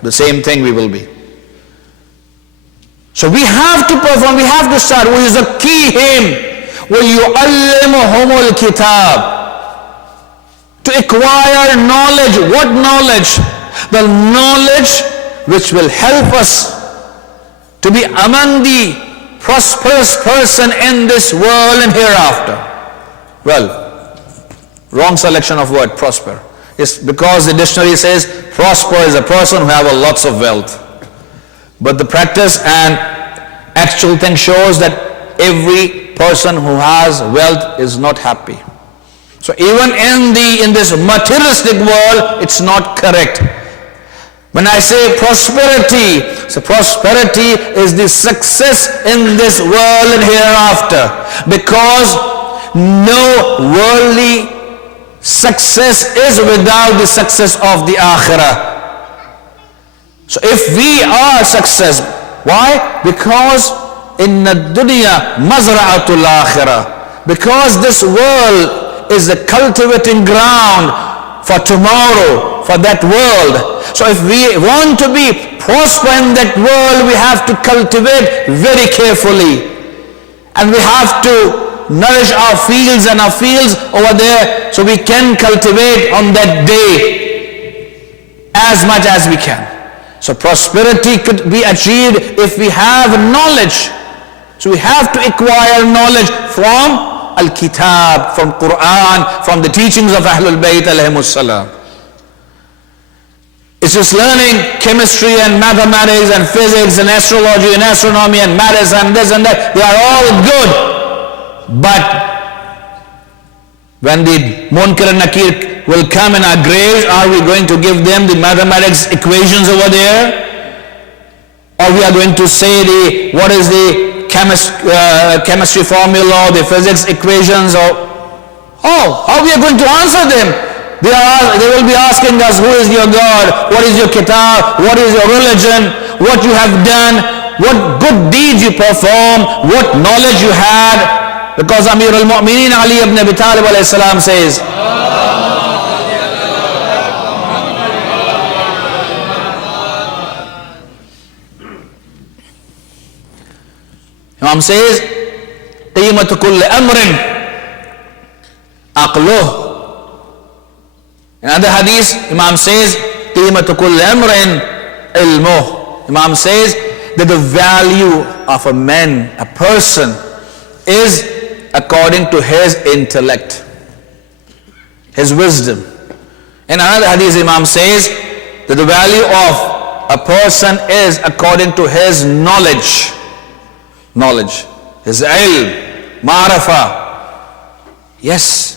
the same thing we will be. So we have to perform, we have to start. وَيُزَكِّيهِمْ وَيُعَلِّمُهُمُ الْكِتَابِ, to acquire knowledge. What knowledge? The knowledge which will help us to be among the prosperous person in this world and hereafter. Well, wrong selection of word, prosper. It's because the dictionary says prosper is a person who have lots of wealth. But the practice and actual thing shows that every person who has wealth is not happy. So even in this materialistic world, it's not correct. When I say prosperity, so prosperity is the success in this world and hereafter, because no worldly success is without the success of the akhirah. So if we are success, why? Because in the dunya mazra'atul akhirah, because this world is the cultivating ground for tomorrow, for that world. So if we want to be prosper in that world, we have to cultivate very carefully, and we have to nourish our fields and our fields over there, so we can cultivate on that day as much as we can. So prosperity could be achieved if we have knowledge. So we have to acquire knowledge from Al-Kitab, from Quran, from the teachings of Ahlul Bayt alayhimus salam. It's just learning chemistry and mathematics and physics and astrology and astronomy and maths and this and that. They are all good. But when the Munkar and Nakir will come in our graves, are we going to give them the mathematics equations over there? Or we are going to say what is the chemistry formula or the physics equations, or how we are going to answer them? They will be asking us, who is your God? What is your kitab? What is your religion? What you have done? What good deeds you perform? What knowledge you had? Because Amir al-Mu'mineen Ali ibn Abi Talib alayhi salam says, Imam says, قِيمَةُ كُلِّ أَمْرٍ أَقْلُهُ. In another hadith, Imam says, قِيمَةُ كُلِّ أَمْرٍ إِلْمُهُ. Imam says that the value of a man, a person, is according to his intellect, his wisdom. In another hadith, Imam says that the value of a person is according to his knowledge, his ilm, ma'rifah. Yes,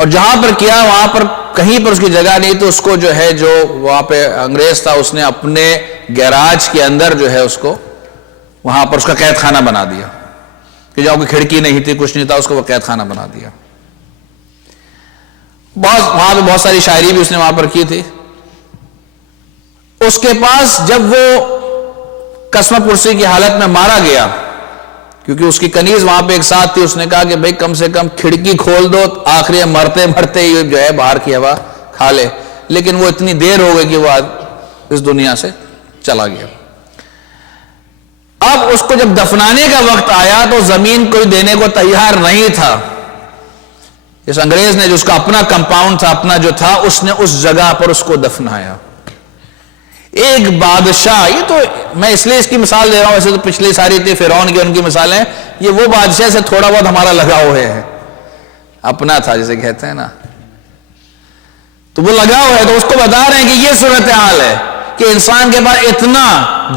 اور جہاں پر کیا وہاں پر کہیں پر اس کی جگہ نہیں، تو اس کو جو ہے جو وہاں پہ انگریز تھا اس نے اپنے گیراج کے اندر جو ہے اس کو وہاں پر اس کا قید خانہ بنا دیا، کہ جہاں کوئی کھڑکی نہیں تھی کچھ نہیں تھا، اس کو وہ قید خانہ بنا دیا۔ وہاں پہ بہت ساری شاعری بھی اس نے وہاں پر کی تھی۔ اس کے پاس جب وہ قسمہ پرسی کی حالت میں مارا گیا، کیونکہ اس کی کنیز وہاں پہ ایک ساتھ تھی، اس نے کہا کہ بھئی کم سے کم کھڑکی کھول دو، آخری مرتے مرتے ہی جو ہے باہر کی ہوا کھا لے، لیکن وہ اتنی دیر ہو گئی کہ وہ اس دنیا سے چلا گیا۔ اب اس کو جب دفنانے کا وقت آیا تو زمین کوئی دینے کو تیار نہیں تھا۔ اس انگریز نے جو اس کا اپنا کمپاؤنڈ تھا، اپنا جو تھا، اس نے اس جگہ پر اس کو دفنایا۔ ایک بادشاہ، یہ تو میں اس لیے اس کی مثال دے رہا ہوں، ویسے تو پچھلی ساری تھی فرعون کی ان کی مثالیں، یہ وہ بادشاہ سے تھوڑا بہت ہمارا لگا ہوئے ہے، اپنا تھا جسے کہتے ہیں نا، تو وہ لگا ہوا ہے، تو اس کو بتا رہے ہیں کہ یہ صورتحال ہے کہ انسان کے پاس اتنا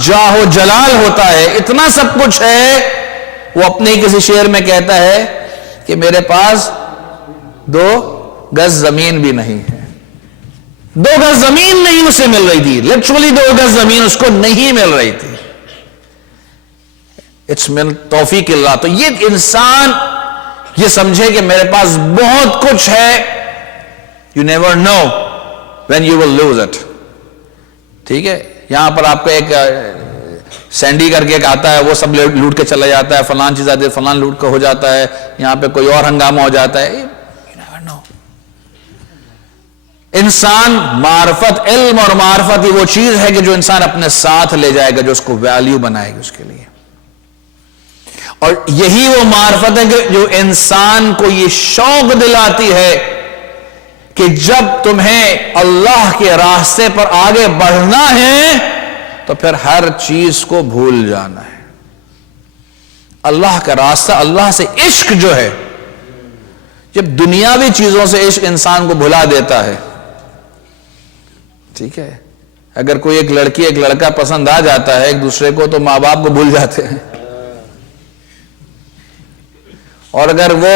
جاہ و جلال ہوتا ہے، اتنا سب کچھ ہے، وہ اپنے کسی شعر میں کہتا ہے کہ میرے پاس 2 گز زمین بھی نہیں ہے، 2 گز زمین نہیں اسے مل رہی تھی، لٹرلی 2 گز زمین اس کو نہیں مل رہی تھی۔ اٹس من توفیق اللہ۔ تو یہ انسان یہ سمجھے کہ میرے پاس بہت کچھ ہے، you never know when you will lose it۔ ٹھیک ہے، یہاں پر آپ کو ایک سینڈی کر کے ایک آتا ہے، وہ سب لوٹ کے چلا جاتا ہے، فلان چیز آتی ہے، فلان لوٹ کا ہو جاتا ہے، یہاں پہ کوئی اور ہنگامہ ہو جاتا ہے۔ انسان معرفت، علم اور معرفت ہی وہ چیز ہے کہ جو انسان اپنے ساتھ لے جائے گا، جو اس کو ویلیو بنائے گا اس کے لیے، اور یہی وہ معرفت ہے کہ جو انسان کو یہ شوق دلاتی ہے کہ جب تمہیں اللہ کے راستے پر آگے بڑھنا ہے تو پھر ہر چیز کو بھول جانا ہے۔ اللہ کا راستہ، اللہ سے عشق جو ہے، جب دنیاوی چیزوں سے عشق انسان کو بھلا دیتا ہے، ٹھیک ہے، اگر کوئی ایک لڑکی ایک لڑکا پسند آ جاتا ہے ایک دوسرے کو تو ماں باپ کو بھول جاتے ہیں، اور اگر وہ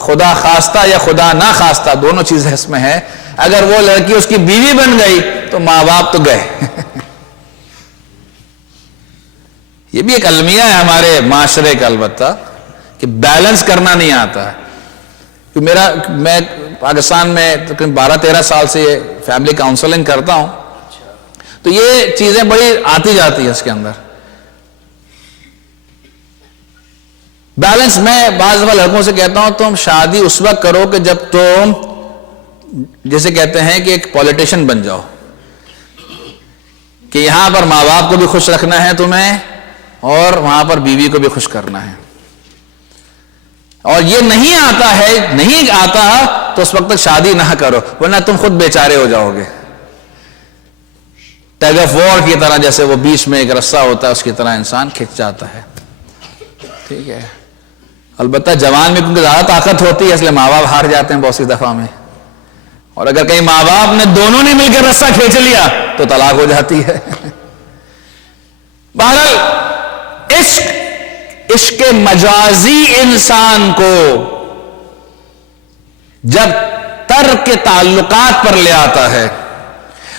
خدا خواستہ یا خدا نہ خواستہ، دونوں چیزیں اس میں ہیں، اگر وہ لڑکی اس کی بیوی بن گئی تو ماں باپ تو گئے۔ یہ بھی ایک المیہ ہے ہمارے معاشرے کا البتہ، کہ بیلنس کرنا نہیں آتا ہے۔ کہ میں پاکستان میں تقریباً 12-13 سال سے یہ فیملی کاؤنسلنگ کرتا ہوں، تو یہ چیزیں بڑی آتی جاتی ہیں اس کے اندر۔ بیلنس، میں بعض دفعہ لڑکوں سے کہتا ہوں تم شادی اس وقت کرو کہ جب تم جیسے کہتے ہیں کہ ایک پولیٹیشین بن جاؤ، کہ یہاں پر ماں باپ کو بھی خوش رکھنا ہے تمہیں اور وہاں پر بیوی کو بھی خوش کرنا ہے، اور یہ نہیں آتا تو اس وقت تک شادی نہ کرو، ورنہ تم خود بیچارے ہو جاؤ گے۔ ٹگ آف وار کی طرح، جیسے وہ بیچ میں ایک رسہ ہوتا ہے اس کی طرح انسان کھنچ جاتا ہے، ٹھیک ہے۔ البتہ جوان میں کیونکہ زیادہ طاقت ہوتی ہے اس لیے ماں باپ ہار جاتے ہیں بہت سی دفعہ میں، اور اگر کہیں ماں باپ نے دونوں نے مل کر رسہ کھینچ لیا تو طلاق ہو جاتی ہے۔ بہرحال عشق مجازی انسان کو جب ترک تعلقات پر لے آتا ہے،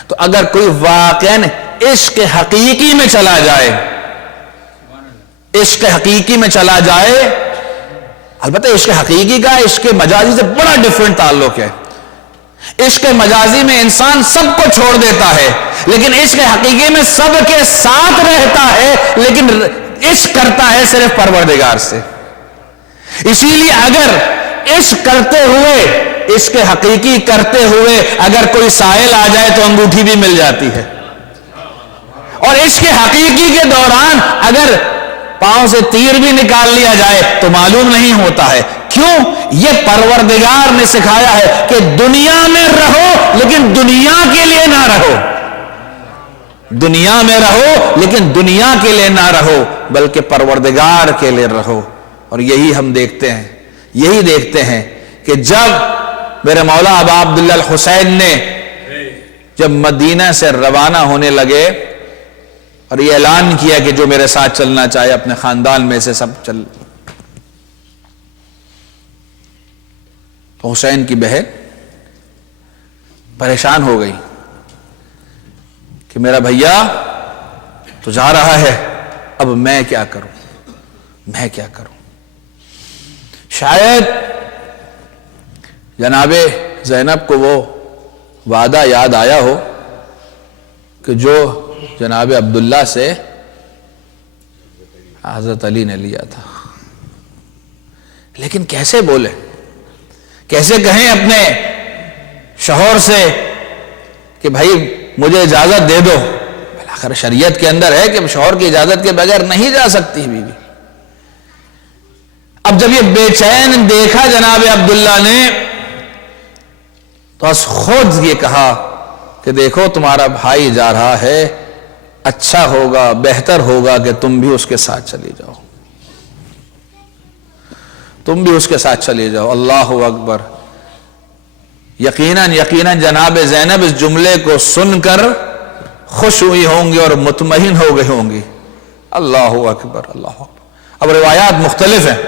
تو اگر کوئی واقعاً عشق حقیقی میں چلا جائے، عشق حقیقی میں چلا جائے، البتہ عشق حقیقی کا عشق مجازی سے بڑا ڈیفرنٹ تعلق ہے۔ عشق مجازی میں انسان سب کو چھوڑ دیتا ہے، لیکن عشق حقیقی میں سب کے ساتھ رہتا ہے، لیکن عشق کرتا ہے صرف پروردگار سے۔ اسی لیے اگر عشق کرتے ہوئے، عشق حقیقی کرتے ہوئے اگر کوئی سائل آ جائے تو انگوٹھی بھی مل جاتی ہے، اور عشق حقیقی کے دوران اگر پاؤں سے تیر بھی نکال لیا جائے تو معلوم نہیں ہوتا ہے۔ کیوں؟ یہ پروردگار نے سکھایا ہے کہ دنیا میں رہو لیکن دنیا کے لیے نہ رہو، دنیا میں رہو لیکن دنیا کے لیے نہ رہو بلکہ پروردگار کے لیے رہو۔ اور یہی ہم دیکھتے ہیں کہ جب میرے مولا ابا عبداللہ الحسین نے جب مدینہ سے روانہ ہونے لگے اور یہ اعلان کیا کہ جو میرے ساتھ چلنا چاہے اپنے خاندان میں سے سب چل، تو حسین کی بہن پریشان ہو گئی کہ میرا بھیا تو جا رہا ہے، اب میں کیا کروں؟ شاید جناب زینب کو وہ وعدہ یاد آیا ہو کہ جو جناب عبداللہ سے حضرت علی نے لیا تھا، لیکن کیسے بولے، کیسے کہیں اپنے شوہر سے کہ بھائی مجھے اجازت دے دو؟ آخر شریعت کے اندر ہے کہ شوہر کی اجازت کے بغیر نہیں جا سکتی بیوی۔ اب جب یہ بے چین دیکھا جناب عبداللہ نے تو خود یہ کہا کہ دیکھو تمہارا بھائی جا رہا ہے، اچھا ہوگا، بہتر ہوگا کہ تم بھی اس کے ساتھ چلی جاؤ، تم بھی اس کے ساتھ چلی جاؤ۔ اللہ اکبر! یقیناً جناب زینب اس جملے کو سن کر خوش ہوئی ہوں گی اور مطمئن ہو گئی ہوں گی۔ اللہ اکبر، اللہ اکبر! اب روایات مختلف ہیں،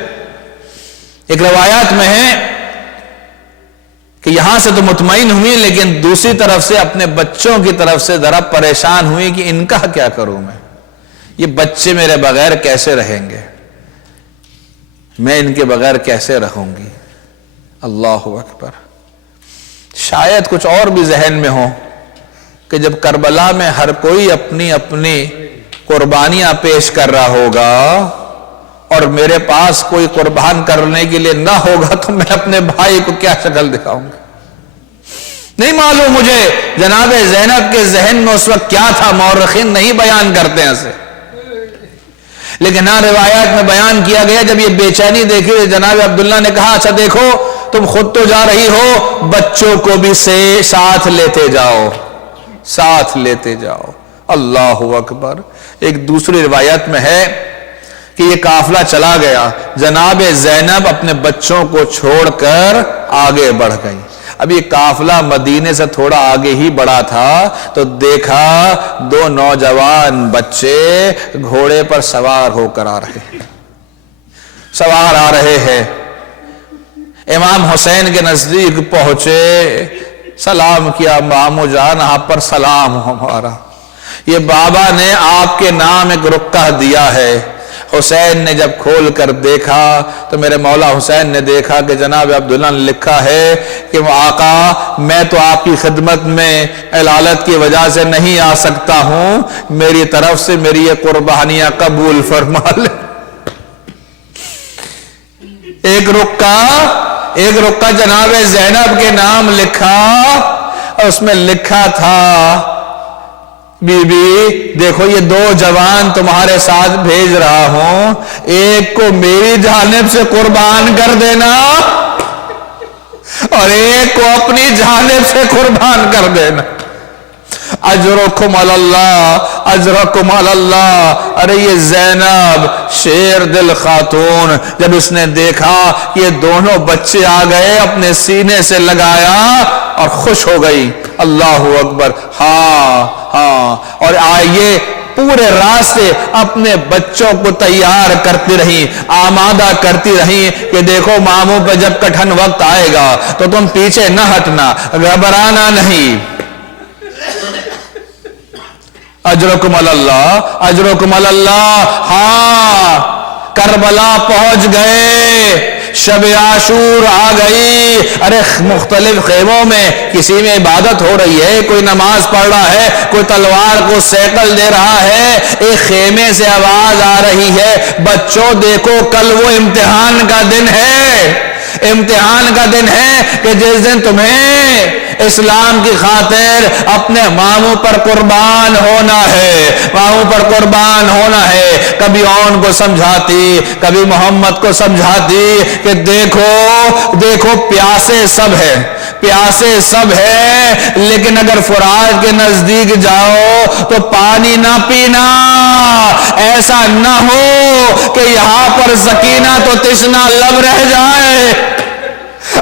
ایک روایات میں ہے کہ یہاں سے تو مطمئن ہوئی، لیکن دوسری طرف سے اپنے بچوں کی طرف سے ذرا پریشان ہوئی کہ ان کا کیا کروں میں، یہ بچے میرے بغیر کیسے رہیں گے، میں ان کے بغیر کیسے رہوں گی۔ اللہ اکبر! شاید کچھ اور بھی ذہن میں ہو کہ جب کربلا میں ہر کوئی اپنی اپنی قربانیاں پیش کر رہا ہوگا اور میرے پاس کوئی قربان کرنے کے لیے نہ ہوگا تو میں اپنے بھائی کو کیا شکل دکھاؤں گا؟ نہیں معلوم مجھے جناب زینب کے ذہن میں اس وقت کیا تھا، مورخین نہیں بیان کرتے ہیں اسے، لیکن ہاں روایات میں بیان کیا گیا جب یہ بے چینی دیکھی جناب عبداللہ نے کہا اچھا دیکھو تم خود تو جا رہی ہو، بچوں کو بھی ساتھ لیتے جاؤ۔ اللہ اکبر! ایک دوسری روایت میں ہے کہ یہ قافلہ چلا گیا، جناب زینب اپنے بچوں کو چھوڑ کر آگے بڑھ گئی۔ اب یہ قافلہ مدینے سے تھوڑا آگے ہی بڑھا تھا تو دیکھا دو نوجوان بچے گھوڑے پر سوار ہو کر آ رہے ہیں۔ امام حسین کے نزدیک پہنچے، سلام کیا، مامو جان آپ پر سلام ہمارا، یہ بابا نے آپ کے نام ایک رکعہ دیا ہے۔ حسین نے جب کھول کر دیکھا تو میرے مولا حسین نے دیکھا کہ جناب عبداللہ نے لکھا ہے کہ آقا میں تو آپ کی خدمت میں علالت کی وجہ سے نہیں آ سکتا ہوں، میری طرف سے میری یہ قربانیاں قبول فرما لے۔ ایک رکعہ جناب زینب کے نام لکھا اور اس میں لکھا تھا بی بی دیکھو یہ دو جوان تمہارے ساتھ بھیج رہا ہوں، ایک کو میری جانب سے قربان کر دینا اور ایک کو اپنی جانب سے قربان کر دینا۔ اجرکم علی اللہ۔ ارے یہ زینب شیر دل خاتون جب اس نے دیکھا یہ دونوں بچے آ گئے اپنے سینے سے لگایا اور خوش ہو گئی۔ اللہ اکبر! ہاں اور آئیے پورے راستے اپنے بچوں کو تیار کرتی رہی، آمادہ کرتی رہی کہ دیکھو ماموں پہ جب کٹھن وقت آئے گا تو تم پیچھے نہ ہٹنا، گھبرانا نہیں۔ اجرکم علی اللہ۔ ہاں کربلا پہنچ گئے، شب عاشور آ گئی۔ ارے مختلف خیموں میں کسی میں عبادت ہو رہی ہے، کوئی نماز پڑھ رہا ہے، کوئی تلوار کو سیکل دے رہا ہے، ایک خیمے سے آواز آ رہی ہے بچوں دیکھو کل وہ امتحان کا دن ہے، امتحان کا دن ہے کہ جس دن تمہیں اسلام کی خاطر اپنے ماموں پر قربان ہونا ہے، ماموں پر قربان ہونا ہے۔ کبھی اون کو سمجھاتی، کبھی محمد کو سمجھاتی کہ دیکھو پیاسے سب ہے لیکن اگر فرات کے نزدیک جاؤ تو پانی نہ پینا، ایسا نہ ہو کہ یہاں پر سکینہ تو تشنا لب رہ جائے۔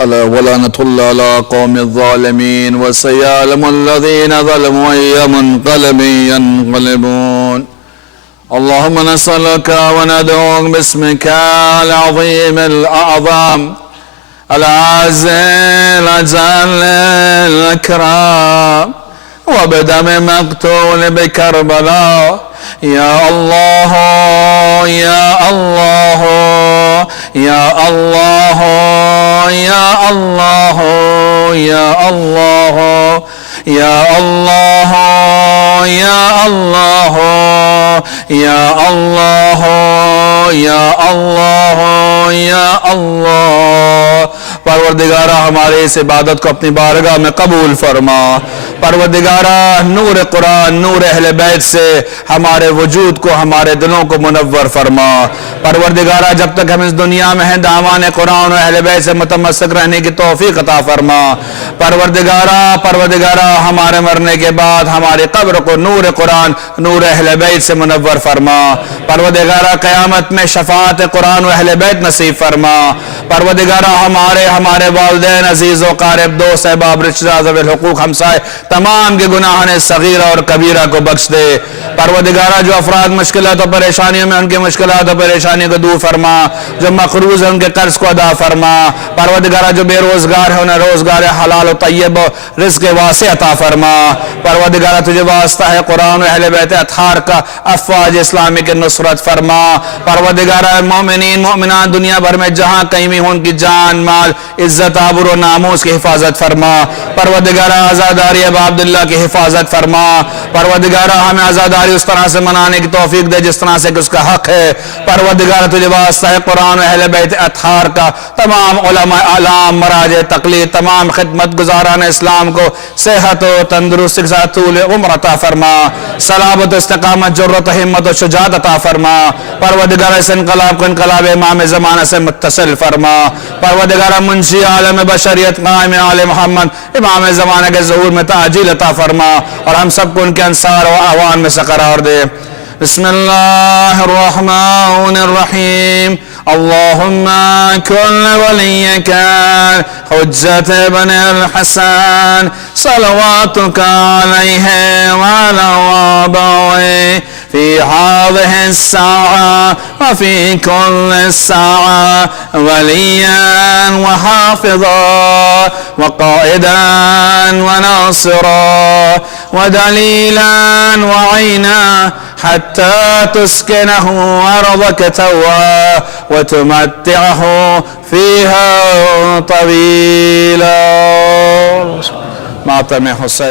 ألا ولعنة الله على قوم الظالمين وسيعلم الذين ظلموا أي منقلب ينقلبون. اللهم نسألك وندعوك باسمك العظيم الأعظم العز الأجل الأكرم وبدم مقتول بكربلاء. يا الله يا الله يا الله يا الله يا الله يا الله يا الله يا الله يا الله يا الله. پروردگارہ ہمارے اس عبادت کو اپنی بارگاہ میں قبول فرما. پروردگارہ نور قرآن نور اہل بیت سے ہمارے وجود کو ہمارے دلوں کو منور فرما. پروردگارہ جب تک ہم اس دنیا میں ہیں دامان قرآن و اہل بیت سے متمسک رہنے کی توفیق عطا فرما. پروردگارہ ہمارے مرنے کے بعد ہماری قبر کو نور قرآن نور اہل بیت سے منور فرما. پروردگارہ قیامت میں شفاعت قرآن و اہل بیت نصیب فرما. پروردگارہ ہمارے والدین عزیز و قارب دوست احباب رشتہ دار ذوی الحقوق ہمسائے تمام کے گناہان صغیرہ اور کبیرہ کو بخش دے. پروردگارہ جو افراد مشکلات و پریشانیوں میں ان کے مشکلات و پریشانیوں کو دور فرما. جو مقروض ہیں ان کے قرض کو ادا فرما. پروردگارہ جو بے روزگار ہے انہیں روزگار حلال و طیب و رزق واسع عطا فرما. پروردگارہ تجھے واسطہ ہے قرآن و اہل بیت اطہار کا افواج اسلامی کے نصرت فرما. پروردگارہ مومنین مومنات دنیا بھر میں جہاں کہیں بھی ہوں ان کی جان مال عزت آبرو و ناموس کی حفاظت فرما. پروردگارہ آزاداری ابا عبداللہ کی حفاظت فرما. پروردگارہ ہمیں آزاداری اس طرح سے منانے کی توفیق دے جس طرح سے کہ اس کا حق ہے. پروردگارہ تجھے واسطہ ہے قرآن و اہل بیت اطہار کا تمام علماء اعلام مراجع تقلید تمام خدمت گزاران اسلام کو صحت و تندرستی کے ساتھ طول عمر عطا فرما. صلابت و استقامت جرت و ہمت و شجاعت عطا فرما. پروردگارہ اس انقلاب کو انقلاب امام زمانہ سے متصل فرما. پروردگارہ منشی عالم بشریت قائم آل محمد امام زمانہ کے ظہور میں تعجیل عطا فرما اور ہم سب کو ان کے انصار و اعوان میں سے قرار دے. بسم اللہ الرحمن الرحیم. اللهم كن وليك حجة ابن الحسن صلواتك عليه وعلى آبائه في هذه الساعة وفي كل الساعة وليا وحافظا وقائدا وناصرا ودليلا وعينا حتى تسكنه أرضك توا وتمتعه فيها طويلا. ماتم حسين.